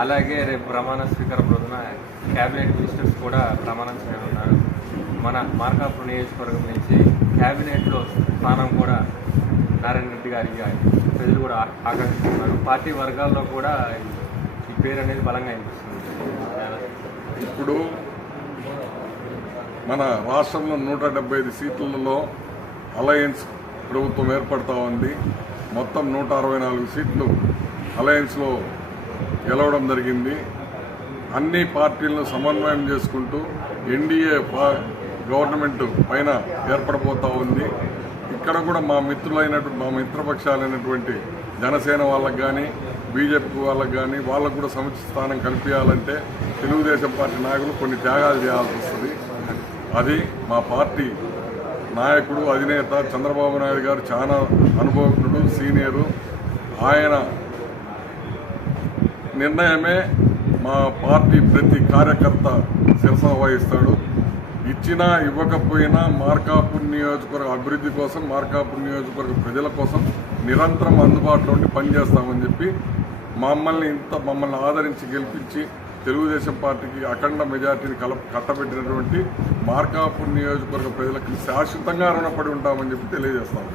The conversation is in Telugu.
అలాగే రేపు ప్రమాణ స్వీకారం రోజున క్యాబినెట్ మినిస్టర్స్ కూడా ప్రమాణం చేయనున్నారు. మన మార్కాపురం నియోజకవర్గం నుంచి క్యాబినెట్లో స్థానం కూడా నారాయణ రెడ్డి గారికి ప్రజలు కూడా ఆకర్షిస్తున్నారు. పార్టీ వర్గాల్లో కూడా ఈ పేరు అనేది బలంగా అనిపిస్తుంది. ఇప్పుడు మన రాష్ట్రంలో 175 సీట్లలో అలయన్స్ ప్రభుత్వం ఏర్పడతా ఉంది. మొత్తం 164 సీట్లు అలయన్స్లో గెలవడం జరిగింది. అన్ని పార్టీలను సమన్వయం చేసుకుంటూ ఎన్డీఏ గవర్నమెంట్ పైన ఏర్పడబోతూ ఉంది. ఇక్కడ కూడా మా మిత్రపక్షాలైనటువంటి జనసేన వాళ్ళకు కానీ బీజేపీ వాళ్ళకు కానీ వాళ్ళకు కూడా సముచిత స్థానం కల్పించాలంటే తెలుగుదేశం పార్టీ నాయకులు కొన్ని త్యాగాలు చేయాల్సి వస్తుంది. అది మా పార్టీ నాయకుడు అధినేత చంద్రబాబు నాయుడు గారు చాలా అనుభవజ్ఞుడు, సీనియరు. ఆయన నిర్ణయమే మా పార్టీ ప్రతి కార్యకర్త శిరసన వహిస్తాడు. ఇచ్చినా ఇవ్వకపోయినా మార్కాపూర్ నియోజకవర్గ అభివృద్ధి కోసం, మార్కాపూర్ నియోజకవర్గ ప్రజల కోసం నిరంతరం అందుబాటులో ఉండి పనిచేస్తామని చెప్పి మమ్మల్ని ఆదరించి గెలిపించి తెలుగుదేశం పార్టీకి అఖండ మెజార్టీని కట్టబెట్టినటువంటి మార్కాపూర్ నియోజకవర్గ ప్రజలకు శాశ్వతంగా రుణపడి ఉంటామని చెప్పి తెలియజేస్తాము.